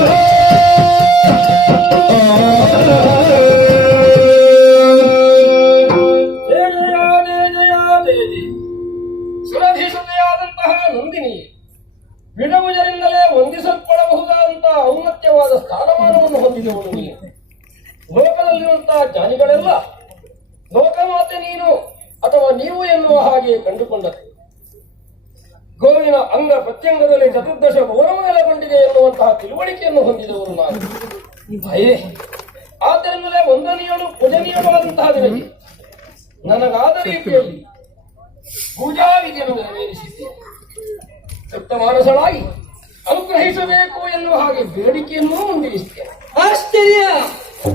oh. ಒಂದನೆಯಳು ಪೂಜನೀಯವಾದಂತಹ ನಿನಗೆ ನನಗಾದ ರೀತಿಯಲ್ಲಿ ಪೂಜಾ ವಿಧಿಯನ್ನು ನೆರವೇರಿಸಿದ್ದೇನೆ ಸಪ್ತ ಮಾನಸಳಾಗಿ ಅನುಗ್ರಹಿಸಬೇಕು ಎನ್ನುವ ಹಾಗೆ ಬೇಡಿಕೆಯನ್ನು ಮುಂದಿರಿಸಿದೆ. ಆಶ್ಚರ್ಯ!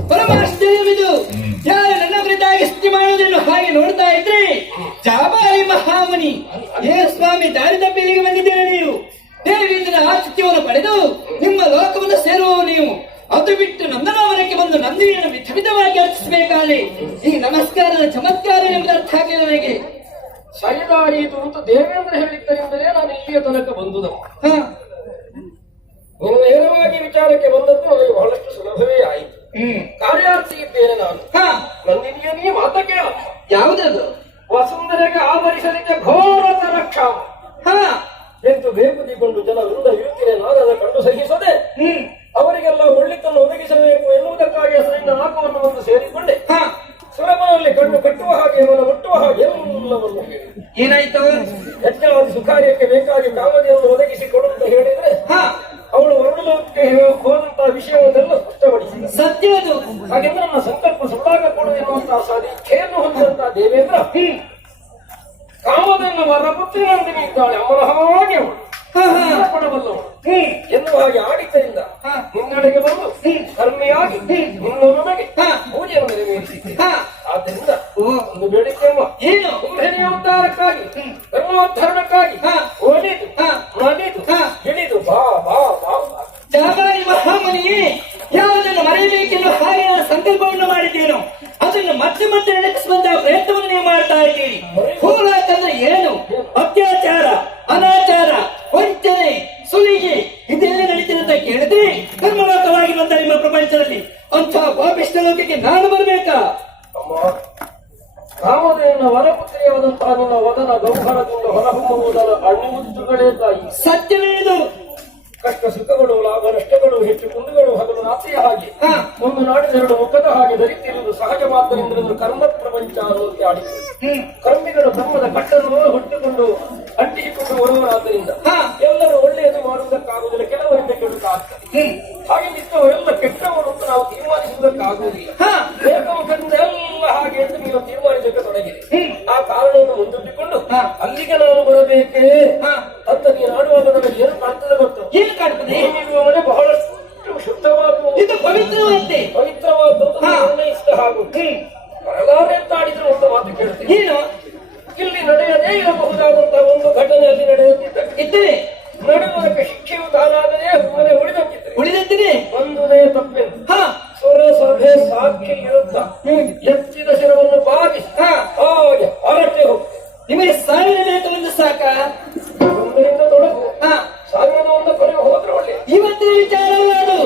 ಪರಮ ಆಶ್ಚರ್ಯವಿದು ಯಾರು ನನ್ನ ಕುರಿತಾಗಿ ಸ್ತುತಿ ಮಾಡುವುದನ್ನು ಹಾಗೆ ನೋಡ್ತಾ ಇದ್ರೆ, ಜಾಬಾರಿ ಮಹಾಮುನಿ, ಹೇ ಸ್ವಾಮಿ, ದಾರಿ ತಪ್ಪಿಲಿಗೆ ಬಂದಿದ್ದೀರ ನೀವು? ದೇವಿಯಿಂದ ಆತಿಥ್ಯವನ್ನು ಪಡೆದು ನಿಮ್ಮ ಲೋಕವನ್ನು ಸೇರುವ ನೀವು. ಅದು ಬಿಟ್ಟು ನಂದನಾವನಕ್ಕೆ ಬಂದು ನಂದಿನಿಯನ್ನು ವಿಧವಿಧವಾಗಿ ಅರ್ಚಿಸಬೇಕಾದ್ರೆ ಈ ನಮಸ್ಕಾರದ ಚಮತ್ಕಾರ ಎಂಬುದು ಅರ್ಥ ಆಗಿದೆ ನನಗೆ. ಸರಿದಾರಿಯಿತು ಅಂತ ದೇವೇಂದ್ರ ಹೇಳಿದ್ದರಿಂದಲೇ ನಾನು ಇಲ್ಲಿಯ ತನಕ ಬಂದುದ. ಹ, ನೀನು ನೇರವಾಗಿ ವಿಚಾರಕ್ಕೆ ಬಂದದ್ದು ನನಗೆ ಬಹಳಷ್ಟು ಸುಲಭವೇ ಆಯಿತು. ಕಾರ್ಯಾರ್ಥಿ ಇದ್ದೇನೆ ನಾನು. ನಂದಿನಿಯನ್ನೇ ಮಾತ ಕೇಳ ಯಾವುದದು? ವಸುಂಧರೆಗೆ ಆಧರಿಸಲಿಕ್ಕೆ ಘೋರ ರಕ್ಷಾ. ಹ. ಎಂದು ಬೇಗುದಿಕೊಂಡು ಜನ ವಿರುದ್ಧ ಇರುತ್ತೇನೆ ಅದನ್ನು ಕಂಡು ಸಹಿಸದೆ ಅವರಿಗೆಲ್ಲ ಒಳ್ಳಿತನ್ನು ಒದಗಿಸಬೇಕು ಎನ್ನುವುದಕ್ಕಾಗಿ ಹೆಸರಿನ ಆಕವನ್ನು ಒಂದು ಸೇರಿಕೊಂಡೆ ಸುಲಭನಲ್ಲಿ ಕಣ್ಣು ಕಟ್ಟುವ ಹಾಗೆ ಮನ ಮುಟ್ಟುವ ಹಾಗೆ ಎಲ್ಲವನ್ನು ಏನಾಯ್ತು? ಯಜ್ಞವಾದ ಸುಕಾರ್ಯಕ್ಕೆ ಬೇಕಾಗಿ ಕಾಮದಿಯನ್ನು ಒದಗಿಸಿ ಕೊಡು ಅಂತ ಹೇಳಿದ್ರೆ ಅವಳು ವರ್ಣಕ್ಕೆ ಹೋದಂತಹ ವಿಷಯವನ್ನೆಲ್ಲ ಸ್ಪಷ್ಟಪಡಿಸಿದ ಸತ್ಯ ಅದು ಹಾಗೆಂದ್ರೆ ನನ್ನ ಸಂಕಲ್ಪ ಸುಳ್ಳಾಗಕೊಡು ಎನ್ನುವಂತಹ ಸಾಧಿ ಇಚ್ಛೆಯನ್ನು ಹೊಂದಿದಂತಹ ದೇವೇಂದ್ರ ಕಾಮದನ್ನು ವರಪುತ್ರಿ ನಂದಿನಿ ಇದ್ದಾಳೆ ಅವರ ಹಾಗೆ ಅವಳು ಹ್ಮ್ ಎನ್ನುವ ಹಾಗೆ ಆಡಿದ್ದರಿಂದ. ನಿನ್ನಡೆಗೆ ಬಂದು ಕರ್ಮಿಯಾಗಿ ನಿನ್ನೊಲೊಮೆಗೆ ಹ. ಪೂಜೆಯನ್ನು ನೆರವೇರಿಸಿದ್ದೆ ಹ. ಆದ್ದರಿಂದ ಒಂದು ಬೇಡಿಕೆ ಏನು? ಕುಂಭನಿಯ ಉದ್ಧಾರಕ್ಕಾಗಿ ಧರ್ಮೋದ್ಧಾರಣಕ್ಕಾಗಿ ಹ. ಒಲಿದು ಹ. ಮಣಿದು ಹ. ಹಿಡಿದು ಬಾ ಬಾ ಬಾ ಬಾ. ಜಾಬಾರಿ ಮಹಾಮುನಿಯೇ ಯಾವುದನ್ನು ಮರೆಯಬೇಕೆಂದು ಹಾಗೆ ನಾನು ಸಂಕಲ್ಪವನ್ನು ಮಾಡಿದ್ದೇನೋ ಅದನ್ನು ಮತ್ತೆ ಮತ್ತೆ ನೆನಪಿಸುವಂತಹ ಪ್ರಯತ್ನವನ್ನು ನೀವು ಮಾಡ್ತಾ ಇದ್ದೀರಿ ಹೋರಾಟಂದ್ರೆ ಏನು ಅತ್ಯಾಚಾರ ಅನಾಚಾರ ವಂಚನೆ ಸುಲಿಗೆ ಇದೆಲ್ಲ ನಡೀತಿದೆ ಅಂತ ಕೇಳಿದ್ರೆ ಧರ್ಮಲೋಕವಾಗಿರುವಂತ ನಿಮ್ಮ ಪ್ರಪಂಚದಲ್ಲಿ ಅಂತ ಪಾಪಿಷ್ಟ ಲೋಕಕ್ಕೆ ನಾನು ಬರಬೇಕಾ ಅಮ್ಮ ಕಾಮಧೇನ ವರಪುತ್ರಿಯಾದಂತಹ ನಿನ್ನ ವದನ ಗೌಹರದಿಂದ ಹೊರಹೊಮ್ಮುವುದರ ಅಣಿಮುತ್ತುಗಳೇ ತಾಯಿ ಸತ್ಯವೇನು ಕಷ್ಟ ಸುಖಗಳು ಲಾಭ ನಷ್ಟಗಳು ಹೆಚ್ಚು ಕುಂದುಗಳು ಹಗಲು ರಾತ್ರಿಯ ಹಾಗೆ. ಒಂದು ನಾಡಿನೆರಡು ಮುಖದ ಹಾಗೆ ಧರಿತಿರುವುದು ಸಹಜವಾದ್ದರಿಂದ ಕರ್ಮ ಪ್ರಪಂಚ ಆಡಿದೆ ಹ್ಮ್. ಕರ್ಮಿಗಳು ಬ್ರಹ್ಮದ ಕಟ್ಟನ್ನು ಹುಟ್ಟಿಕೊಂಡು ಅಂಟಿಸಿಕೊಂಡು ಬರುವರಾದ್ದರಿಂದ ಹ. ಎಲ್ಲರೂ ಒಳ್ಳೆಯದು ಮಾಡುವುದಕ್ಕಾಗುವುದಿಲ್ಲ. ಕೆಲವರಿಂದ ಕೆಡುತ್ತಾಗ್ತದೆ ಹಾಗೆ ಎಲ್ಲ ಕೆಟ್ಟವರು ನಾವು ತೀರ್ಮಾನಿಸುವುದಕ್ಕಾಗುವುದಿಲ್ಲ. ಏಕಮುಖದಿಂದ ಎಲ್ಲ ಹಾಗೆ ಅಂತ ನೀವು ತೀರ್ಮಾನಿಸಕ್ಕೆ ತೊಡಗಿದೆ. ಆ ಕಾರಣವನ್ನು ಮುಂದಿಟ್ಟುಕೊಂಡು ಹ. ಅಲ್ಲಿಗೆ ನಾನು ಬರಬೇಕೆ. ಅಂತ ನೀನು ಆಡುವಾಗ ನನಗೆ ಏನು ಕಾಣ್ತದೆ ಗೊತ್ತು? ಏನು ಕಾಣ್ತದೆ? ನೀನಿರುವವನೇ ಬಹಳಷ್ಟು ಶುದ್ಧವಾದ ಇದು ಪವಿತ್ರವಂತೆ ಪವಿತ್ರವಾದ ಇಷ್ಟ ಹಾಗೂ. ಬರಲಾರೆ ಅಂತ ಮಾತು ಕೇಳ್ತೀನಿ. ಏನು? ಇಲ್ಲಿ ನಡೆಯದೇ ಇರಬಹುದಾದಂತಹ ಒಂದು ಘಟನೆ ಅಲ್ಲಿ ನಡೆಯುತ್ತಿದ್ದ ಇದ್ದರೆ? ನಡೆಯುವುದಕ್ಕೆ ಶಿಕ್ಷೆಯು ತಾನಾಗದೇ ಸುಮ್ಮನೆ ಉಳಿದಂತಿದ್ರೆ ಉಳಿದಂತಿದೆ. ಒಂದುದೇ ತಪ್ಪೆಂದು. ಹ. ಸುರ ಸಭೆ ಸಾಕ್ಷಿ ಇರುತ್ತ. ಎತ್ತಿದ ಶಿರವನ್ನು ಬಾಗಿಸಿ ಹಾಗೆ ಹೊರಟೆ ಹೋಗಿ ನಿಮಗೆ ಸಾವಿರ ಬೇಕು ಒಂದು ಸಾಕ? ಒಂದರಿಂದ ತೊಡಗು. ಹ. ಸಾವಿರದ ಒಂದು ಕೊನೆ ಹೋದ್ರೆ ಒಳ್ಳೆ. ಇವತ್ತಿನ ವಿಚಾರ ಅದು.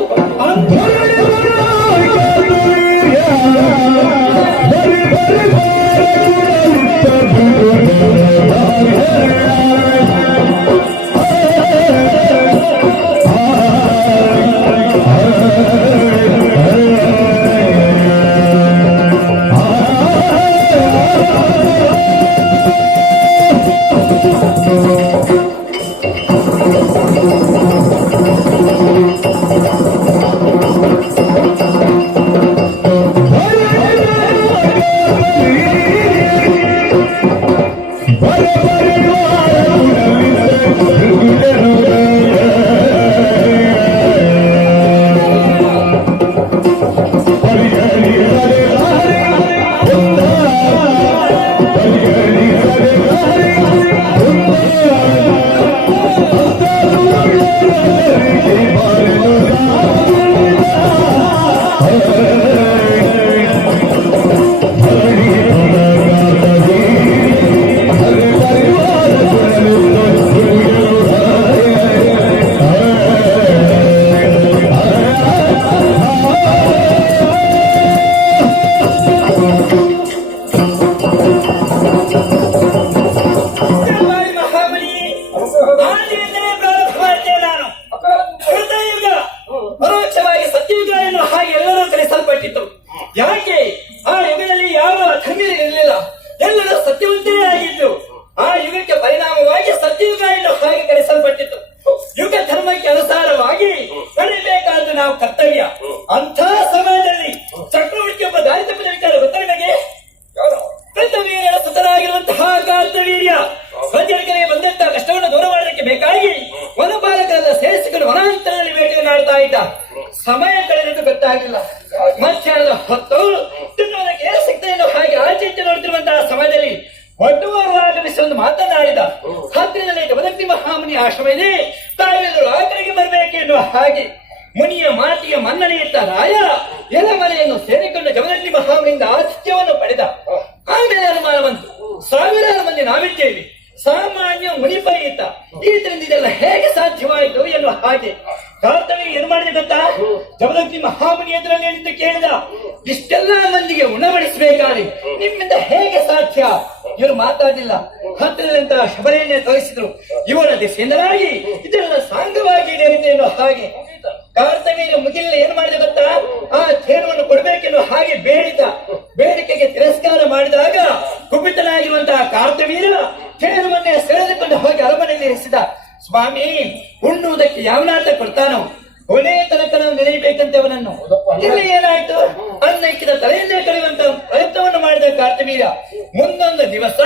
ಮುನಿಯ ಮಾತಿಯ ಮನ್ನಣೆಯಿದ್ದ ರಾಯ ಎಲೆಮನೆಯನ್ನು ಸೇರಿಕೊಂಡು ಜಗದಗ್ನಿ ಮಹಾಮನಿಂದ ಆತಿಥ್ಯವನ್ನು ಪಡೆದ. ಆಮೇಲೆ ಅನುಮಾನ ಬಂತು. ಸಾವಿರಾರು ಮಂದಿ ನಾವಿದ್ದೇವೆ. ಸಾಮಾನ್ಯ ಮುನಿಪರಿಯಿತ ಇದರಿಂದ ಇದೆಲ್ಲ ಹೇಗೆ ಸಾಧ್ಯವಾಯಿತು ಎನ್ನುವ ಹಾಗೆ ಕಾರ್ತವ್ಯ ಏನು ಮಾಡಿದೆ ಗೊತ್ತಾ? ಮಹಾಮುನಿ ಎದುರಲ್ಲಿ ಅಂತ ಕೇಳಿದ. ಇಷ್ಟೆಲ್ಲ ಮಂದಿಗೆ ಉಣಬಡಿಸಬೇಕಾದ್ರೆ ನಿಮ್ಮಿಂದ ಹೇಗೆ ಸಾಧ್ಯ? ಇವರು ಮಾತಾಡಿಲ್ಲ. ಹತ್ತಿರದಂತಹ ಶಬರಿಯನ್ನೇ ತೋರಿಸಿದ್ರು. ಇವರ ದಿಸೆಯಿಂದಲಾಗಿ ಇದೆಲ್ಲ ಸಾಂಗವಾಗಿ ಇದೆ ಎನ್ನುವ ಹಾಗೆ ಕಾರ್ತವೀರ ಮುಗಿಲಿಲ್ಲ ಏನ್ ಮಾಡಿದ ಗೊತ್ತಾ? ಆ ಜೇನವನ್ನು ಕೊಡಬೇಕೆನ್ನು ಹಾಗೆ ಬೇಡಿದ, ಬೇಡಿಕೆಗೆ ತಿರಸ್ಕಾರ ಮಾಡಿದಾಗ ಕುಪಿತನಾಗಿರುವಂತಹ ಕಾರ್ತವೀರ ಥೇನವನ್ನೇ ಸೆಳೆದುಕೊಂಡು ಹೋಗಿ ಅರಮನೆಯಲ್ಲಿ ಇರಿಸಿದ ಸ್ವಾಮಿ, ಉಣ್ಣುವುದಕ್ಕೆ ಯಾವನಾತ ಕೊಡ್ತಾನೋ, ಕೊನೆ ತನಕ ನೆನೆಯಬೇಕಂತೆ ಅವನನ್ನು. ಇಲ್ಲಿ ಏನಾಯ್ತು? ಅನ್ನಕ್ಕಿದ ತಲೆಯಿಂದ ಕಳೆಯುವಂತ ಪ್ರಯತ್ನವನ್ನು ಮಾಡಿದ ಕಾರ್ತವೀರ ಮುಂದೊಂದು ದಿವಸ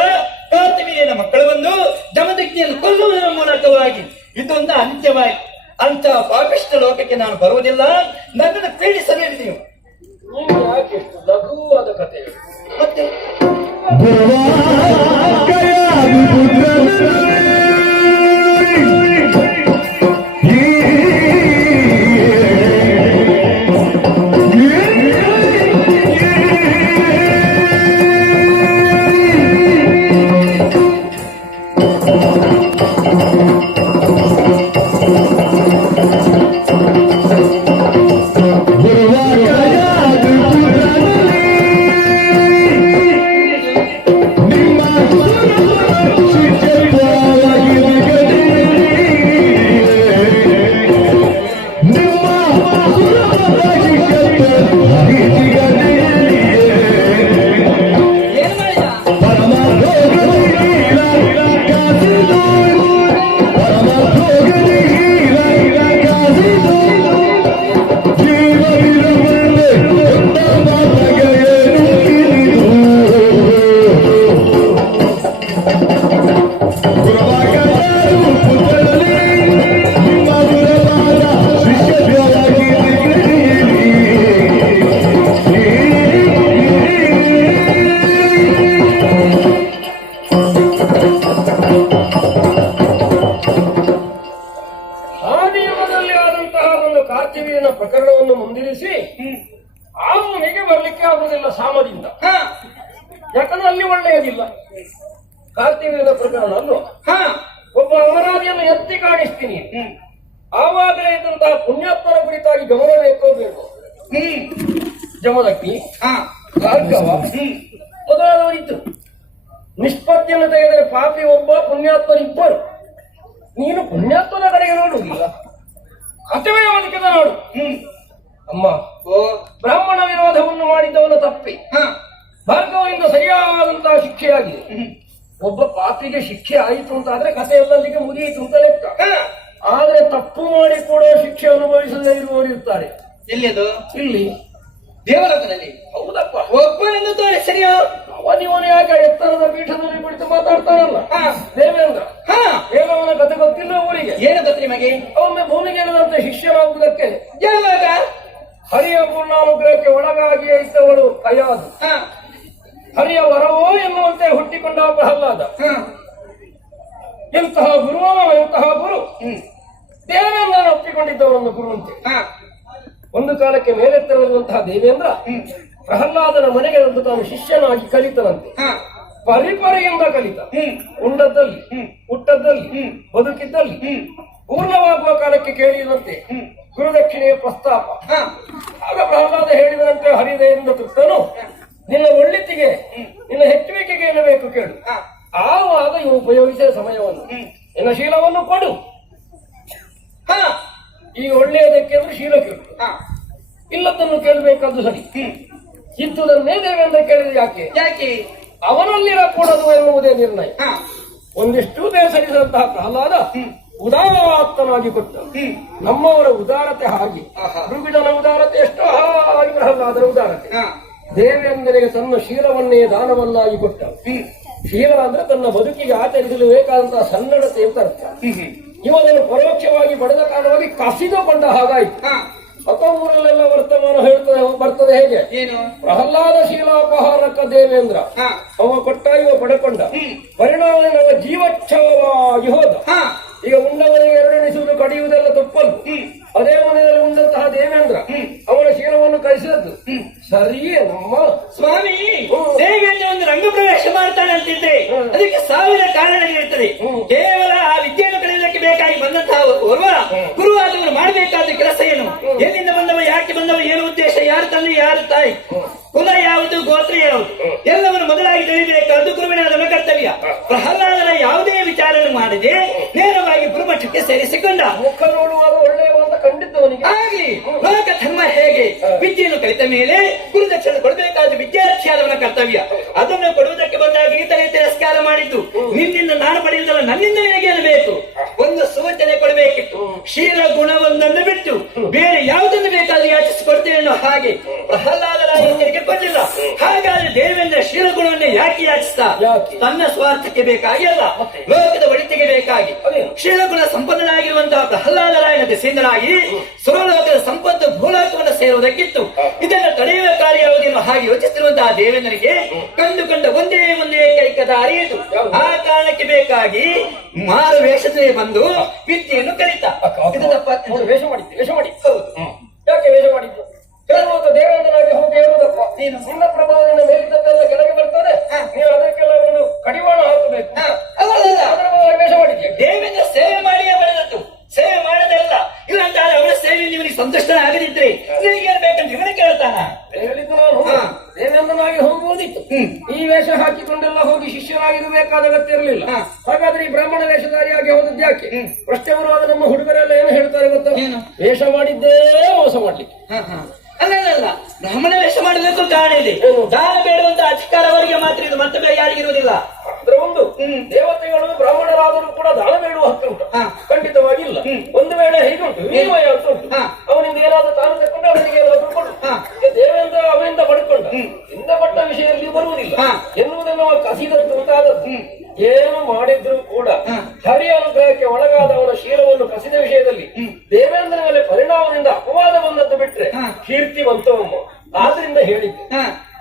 ಕಾರ್ತವೀರ್ಯನ ಮಕ್ಕಳು ಬಂದು ಜಮದಗ್ನಿಯನ್ನು ಕೊಲ್ಲುವುದರ ಮೂಲಕವಾಗಿ, ಇದೊಂದು ಅಂತ್ಯವಾಯಿತು. ಅಂತ ಪಾಪಿಷ್ಟ ಲೋಕಕ್ಕೆ ನಾನು ಬರುವುದಿಲ್ಲ ನನ್ನನ್ನು ಪೀಡಿಸಬೇಡಿ ನೀವು ಯಾಕೆ ಲಘುವಾದ ಕಥೆ? ಮತ್ತೆ ಆವಾಗಲೇ ಇದ್ದಂತಹ ಪುಣ್ಯಾತ್ಮರ ಕುರಿತಾಗಿ ಗಮನ ಬೇಕೋ ಬೇಕು ಹ್ಮ್. ಜಮದಕ್ಕಿ ಹಾ. ಭಾರ್ಗವ ಹ್ಮ್. ಮೊದಲಾದವರಿತ್ತು. ನಿಷ್ಪತ್ತಿಯನ್ನು ತೆಗೆದರೆ ಪಾಪಿ ಒಬ್ಬ ಪುಣ್ಯಾತ್ಮರಿಬ್ಬರು ನೀನು ಪುಣ್ಯಾತ್ಮನ ಕಡೆಗೆ ನೋಡುವುದಿಲ್ಲ. ಅಥವಾ ಅವನಿಗೆ ನೋಡು. ಹ್ಮ್. ಅಮ್ಮ ಓ. ಬ್ರಾಹ್ಮಣ ವಿರೋಧವನ್ನು ಮಾಡಿದವನು ತಪ್ಪಿ. ಹಾ. ಭಾರ್ಗವದಿಂದ ಸರಿಯಾದಂತಹ ಶಿಕ್ಷೆಯಾಗಿದೆ. ಒಬ್ಬ ಪಾಪಿಗೆ ಶಿಕ್ಷೆ ಆಯಿತು ಅಂತ ಆದ್ರೆ ಕಥೆ ಎಲ್ಲಲ್ಲಿಗೆ ಮುಗಿಯಿತು ಅಂತ ಲೆಕ್ಕ. ಹಾ. ಆದ್ರೆ ತಪ್ಪು ಮಾಡಿ ಕೂಡ ಶಿಕ್ಷೆ ಅನುಭವಿಸದೇ ಇರುವವರು ಇರ್ತಾರೆ. ಎಲ್ಲಿದು ಇಲ್ಲಿ. ದೇವಲೋಕದಲ್ಲಿ. ಹೌದಪ್ಪ. ಒಬ್ಬನನ್ನು ತೋರಿಸರಿಯೋ ಅವನಿವನು ಯಾಕೆ ಎತ್ತರದ ಪೀಠದಲ್ಲಿ ಕುಳಿತು ಮಾತಾಡ್ತಾನಲ್ಲ? ದೇವೇಂದ್ರ. ಹಾ. ದೇವನ ಕಥೆ ಗೊತ್ತಿಲ್ಲ ಊರಿಗೆ. ಏನು ಗೊತ್ತು ನಿಮಗೆ? ಅವನ ಭೂಮಿಗೆ ಇಳಿದಂತೆ ಶಿಷ್ಯನಾಗುವುದಕ್ಕೆ ಯಾವಾಗ? ಹರಿಯ ಪೂರ್ಣಾನುಗ್ರಹಕ್ಕೆ ಒಳಗಾಗಿಯೇ ಇದ್ದವಳು ಕಯಾದು ಹಾ. ಹರಿಯ ವರವೋ ಎನ್ನುವಂತೆ ಹುಟ್ಟಿಕೊಂಡ ಪ್ರಹ್ಲಾದ. ಎಂತಹ ಗುರುವೋ ಎಂತಹ ಗುರು. ಹ್ಮ್ ದೇವೇಂದ್ರನ ಒಪ್ಪಿಕೊಂಡಿದ್ದವನನ್ನು ಗುರುವಂತೆ ಹಾ. ಒಂದು ಕಾಲಕ್ಕೆ ಮೇಲೆತ್ತರಲ್ಲಿರುವಂತಹ ದೇವೇಂದ್ರ ಪ್ರಹ್ಲಾದನ ಮನೆಗೆ ಬಂದು ತಾನು ಶಿಷ್ಯನಾಗಿ ಕಲಿತನಂತೆ. ಪರಿಪರೆಯಿಂದ ಕಲಿತ. ಉಂಡದ್ದಲ್ಲಿ ಹುಟ್ಟದ್ದಲ್ಲಿ ಬದುಕಿದ್ದಲ್ಲಿ ಪೂರ್ಣವಾಗುವ ಕಾಲಕ್ಕೆ ಕೇಳಿದಂತೆ ಗುರುದಕ್ಷಿಣೆಯ ಪ್ರಸ್ತಾಪ. ಆಗ ಪ್ರಹ್ಲಾದ ಹೇಳಿದಂತೆ ಹರಿದೆಯಿಂದ ತೃಪ್ತನು ನಿನ್ನ ಒಳ್ಳಿತಿಗೆ ನಿನ್ನ ಹೆಚ್ಚುವಿಕೆಗೆ ಏನು ಬೇಕು ಕೇಳು ಆವಾಗ ಇವು ಉಪಯೋಗಿಸಿದ ಸಮಯವನ್ನು. ನಿನ್ನ ಶೀಲವನ್ನು ಕೊಡು. ಹಾ ಈಗ ಒಳ್ಳೆಯದಕ್ಕೆ ಅಂದ್ರೆ ಶೀಲ ಕೇಳು ಇಲ್ಲದನ್ನು ಕೇಳಬೇಕಾದ್ದು ಸರಿ. ಇಂಥದನ್ನೇ ಇದ್ದುದನ್ನೇ ದೇವೇಂದ್ರ ಕೇಳಿದ ಯಾಕೆ? ಯಾಕೆ? ಅವನಲ್ಲಿರಕೂಡದು ಎನ್ನುವುದೇ ನಿರ್ಣಯ. ಒಂದಿಷ್ಟು ಬೇಸರಿಸಿದಂತಹ ಪ್ರಹ್ಲಾದ ಉದಾರವಾಪ್ತನಾಗಿ ಕೊಟ್ಟ. ನಮ್ಮವರ ಉದಾರತೆ ಹಾಗೆ. ಮೃಗಿಡನ ಉದಾರತೆ ಎಷ್ಟೋ ಹಾಗೆ ಪ್ರಹ್ಲಾದರ ಉದಾರತೆ. ದೇವೇಂದ್ರನಿಗೆ ತನ್ನ ಶೀಲವನ್ನೇ ದಾನವನ್ನಾಗಿ ಕೊಟ್ಟ. ಶೀಲ ಅಂದ್ರೆ ತನ್ನ ಬದುಕಿಗೆ ಆಚರಿಸಲು ಬೇಕಾದಂತಹ ಸನ್ನಡತೆ ಅಂತ ಅರ್ಥ ಇವನನ್ನು ಪರೋಕ್ಷವಾಗಿ ಪಡೆದ ಕಾರಣವಾಗಿ ಕಸಿದುಕೊಂಡ ಹಾಗಾಯ್ತು. ಊರಲ್ಲೆಲ್ಲ ವರ್ತಮಾನ ಹೇಳ್ತದೆ ಬರ್ತದೆ ಹೇಗೆ? ಏನು? ಪ್ರಹ್ಲಾದ ಶೀಲಾಪಹಾರಕ ದೇವೇಂದ್ರ. ಹಾ. ಅವ ಕೊಟ್ಟ ಇವ ಪಡೆಕೊಂಡ. ಪರಿಣಾಮ ನಮ್ಮ ಜೀವಚ್ಛವವಾಗಿ ಹೋದ ಹಾ ಈಗ ಉಂಡವನಿಗೆ ಎರಡೆಣಿಸುವುದು ಕಡಿಯುವುದೆಲ್ಲ ತಪ್ಪಲ್ಲ ಹ್ಮ್ ಅದೇ ಮನೆಯಲ್ಲಿ ಉಂಡಂತಹ ದೇವೇಂದ್ರ ಹ್ಮ್. ಅವನ ಶೀಲವನ್ನು ಕಳಿಸಿದ್ದು ಹ್ಮ್. ಸರಿಯೇ ನಮ್ಮ ಸ್ವಾಮಿ ಹ್ಮ್. ದೇವೇಂದ್ರ ಒಂದು ರಂಗ ಪ್ರವೇಶ ಮಾಡ್ತಾನೆ ಅಂತಿದ್ರೆ ಹ್ಮ್. ಅದಕ್ಕೆ ಸಾವಿರ ಕಾರಣಗಳಿರ್ತದೆ ಹ್ಮ್. ಕೇವಲ ಆ ವಿದ್ಯೆಯನ್ನು ಕಲಿಯುವುದಕ್ಕೆ ಬೇಕಾಗಿ ಬಂದಂತಹ ಓರ್ವ ಗುರುವಾದವರು ಮಾಡಬೇಕಾದ ಕೆಲಸ ಏನು ಎಲ್ಲಿಂದ ಬಂದವ ಯಾಕೆ ಬಂದವ ಏನು ಉದ್ದೇಶ ಯಾರು ತಂದೆ ಯಾರು ತಾಯಿ ಕುಲ ಯಾವುದು ಗೋತ್ರ ಯಾವುದು ಎಲ್ಲವನ್ನು ಮೊದಲಾಗಿ ತಿಳಿಯಬೇಕಾದ್ದು ಗುರುವಿನ ಅದರ ಕರ್ತವ್ಯ ಪ್ರಹ್ಲಾದನ ಯಾವುದೇ ವಿಚಾರವನ್ನು ಮಾಡದೆ ನೇರವಾಗಿ ಗುರುಮಠಕ್ಕೆ ಸೇರಿಸಿಕೊಂಡ. ಮುಖ ನೋಡುವಾಗ ಕಂಡಿದ್ದವನಿಗೆ ಆಗ್ಲಿ ಲೋಕ ಧರ್ಮ ಹೇಗೆ? ವಿದ್ಯೆಯನ್ನು ಕಲಿತ ಮೇಲೆ ಗುರುದಕ್ಷಿಣೆ ಕೊಡಬೇಕಾದ ವಿದ್ಯಾರ್ಥಿಯಾದವನ ಕರ್ತವ್ಯ. ಅದನ್ನು ಕೊಡುವುದಕ್ಕೆ ಬಂದಾಗ ಈತನೇ ತಿರಸ್ಕಾರ ಮಾಡಿದ್ದು. ನಿನ್ನಿಂದ ನಾನು ಪಡೆಯುವುದಲ್ಲ ನನ್ನಿಂದ ನಿನಗೆ ಬೇಕು ಒಂದು ಸೂಚನೆ ಕೊಡಬೇಕಿತ್ತು. ಶೀಲ ಗುಣವೊಂದನ್ನು ಬಿಟ್ಟು ಬೇರೆ ಯಾವುದನ್ನು ಬೇಕಾದ್ರೂ ಯಾಚಿಸಿಕೊಡ್ತೇನೆ ಅನ್ನೋ ಹಾಗೆ ಪ್ರಹ್ಲಾದರಾಜನಿಗೆ ಕೊಡಲಿಲ್ಲ ಹಾಗಾದ್ರೆ ದೇವೇಂದ್ರ ಶೀಲ ಗುಣವನ್ನು ಯಾಕೆ ಯಾಚಿಸ್ತಾ? ತನ್ನ ಸ್ವಾರ್ಥಕ್ಕೆ ಬೇಕಾಗಿ ಅಲ್ಲ? ಲೋಕದ ಒಳಿತಿಗೆ ಬೇಕಾಗಿ. ಶೀಲ ಗುಣ ಸಂಪನ್ನನಾಗಿರುವಂತಹ ಪ್ರಹ್ಲಾದರಾಯನ ದೆಸೆಯಿಂದಲಾಗಿ ಸುರಲೋಕದ ಸಂಪತ್ತು ಭೂಲೋಕವನ್ನು ಸೇರುವುದಕ್ಕಿತ್ತು. ಇದನ್ನು ತಡೆಯುವ ಕಾರ್ಯ ಯಾವುದೇನು ಹಾಗೆ ಯೋಚಿಸಿರುವಂತಹ ದೇವೇಂದ್ರನಿಗೆ ಕಂಡುಕೊಂಡ ಒಂದೇ ಒಂದೇ ಕೈಕದ ಅರಿಯಿತು ಆ ಕಾರಣಕ್ಕೆ ಬೇಕಾಗಿ ಮಾರು ವೇಷದಲ್ಲಿ ಬಂದು ವಿದ್ಯೆಯನ್ನು ಕಲಿತ. ವೇಷ ಮಾಡಿದ್ದೆ ವೇಷ ಮಾಡಿ ಹೌದು. ಯಾಕೆ ವೇಷ ಮಾಡಿದ್ದು? ಕೆಲವೊಂದು ದೇವೇಂದ್ರನಾಗಿ ಹೋಗಿ ಹೇಳುವುದಪ್ಪ ನೀನು ನಿನ್ನ ಪ್ರಭಾವದಿಂದ ಮೇಲಿದ್ದೆಲ್ಲ ಕೆಳಗೆ ಬರ್ತದೆ. ನೀವು ಅದಕ್ಕೆಲ್ಲ ಒಂದು ಕಡಿವಾಣ ಹಾಕಬೇಕು. ವೇಷ ಮಾಡಿದ್ದೆ ದೇವೇಂದ್ರ ಸೇವೆ ಮಾಡಿಯೇ ಬೆಳೆದದ್ದು. ಸೇವೆ ಮಾಡೋದಲ್ಲ. ಇಲ್ಲಂತಾದ್ರೆ ಅವರ ಸೇವೆ ಇವನಿಗೆ ಸಂತೋಷ ಆಗದಿದ್ರೆ ಬೇಕಂತ ಇವನ ಕೇಳ್ತಾನ. ದೇವೇಂದ್ರನಾಗಿ ಹೋಗುವುದಿತ್ತು. ಈ ವೇಷ ಹಾಕಿಕೊಂಡೆಲ್ಲ ಹೋಗಿ ಶಿಷ್ಯನಾಗಿರಬೇಕಾದ ಅಗತ್ಯ ಇರಲಿಲ್ಲ ಹಾಗಾದ್ರೆ ಈ ಬ್ರಾಹ್ಮಣ ವೇಷಧಾರಿಯಾಗಿ ಹೋದದ್ದು ಯಾಕೆ. ಪ್ರಶ್ನೆ ಬರುವಾಗ ನಮ್ಮ ಹುಡುಗರೆಲ್ಲ ಏನು ಹೇಳ್ತಾರೆ ಗೊತ್ತಾ? ವೇಷ ಮಾಡಿದ್ದೇ ಮೋಸ ಮಾಡ್ಲಿಕ್ಕೆ. ಹ, ಹ. ಅಲ್ಲ ಅಲ್ಲ ಬ್ರಾಹ್ಮಣ ವೇಷ ಮಾಡಬೇಕು ಕಾರಣ ಇದೆ? ದಾನ ಬೇಡುವಂತ ಅಧಿಕಾರ ಅವರಿಗೆ ಮಾತ್ರ ಇದು ಮತ್ತೆ ಯಾರಿಗಿರುವುದಿಲ್ಲ ಅಂದ್ರೆ ಒಂದು. ದೇವತೆಗಳು ಬ್ರಾಹ್ಮಣರಾದರೂ ಕೂಡ ದಾನ ಬೇಡುವ ಹಕ್ಕು ಉಂಟು. ಖಂಡಿತವಾಗಿ ಇಲ್ಲ. ಒಂದು ವೇಳೆ ಹೀಗುಂಟು ವಿನಿಮಯ ಅಂತ ಉಂಟು. ಅವನಿಂದ ಏನಾದ್ರೂ ತಾನು ತಕೊಂಡು ಅವನಿಗೆ ಏನಾದ್ರೂ ಕೊಡು. ದೇವೇಂದ್ರ ಅವನಿಂದ ಪಡ್ಕೊಂಡ ಹ್ಮ್. ಇಂದ ಪಟ್ಟ ವಿಷಯದಲ್ಲಿ ಬರುವುದಿಲ್ಲ. ಎನ್ನುವುದನ್ನು ಕಸಿದ ಉಂಟಾದದ್ದು. ಏನು ಮಾಡಿದ್ರು ಕೂಡ. ಹರಿ ಅನುಗ್ರಹಕ್ಕೆ ಒಳಗಾದವನ ಶೀಲವನ್ನು ಕಸಿದ ವಿಷಯದಲ್ಲಿ. ದೇವೇಂದ್ರ ಮೇಲೆ ಪರಿಣಾಮದಿಂದ ಅಪವಾದ ಬಂದದ್ದು ಬಿಟ್ರೆ ಕೀರ್ತಿ ಬಂತವಮ್ಮ. ಆದ್ರಿಂದ ಹೇಳಿದ್ದೆ.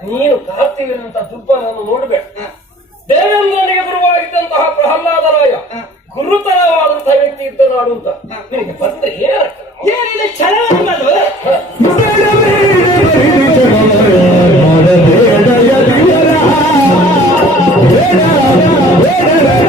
ನೀನು ಕಾರ್ತಿವಿರುವಂತಹ ದುರ್ಬಲನ್ನು ನೋಡಬೇಡ. ದೇವೇಂದ್ರನಿಗೆ ಗುರುವಾಗಿದ್ದಂತಹ ಪ್ರಹ್ಲಾದರಾಯ. ಗುರುತರವಾದಂತಹ ವ್ಯಕ್ತಿ ಇದ್ದ ನಾಡು ಅಂತ. ನಿನಗೆ ಬಂದ್ರೆ ಏನಿದೆ ಛಲ yeah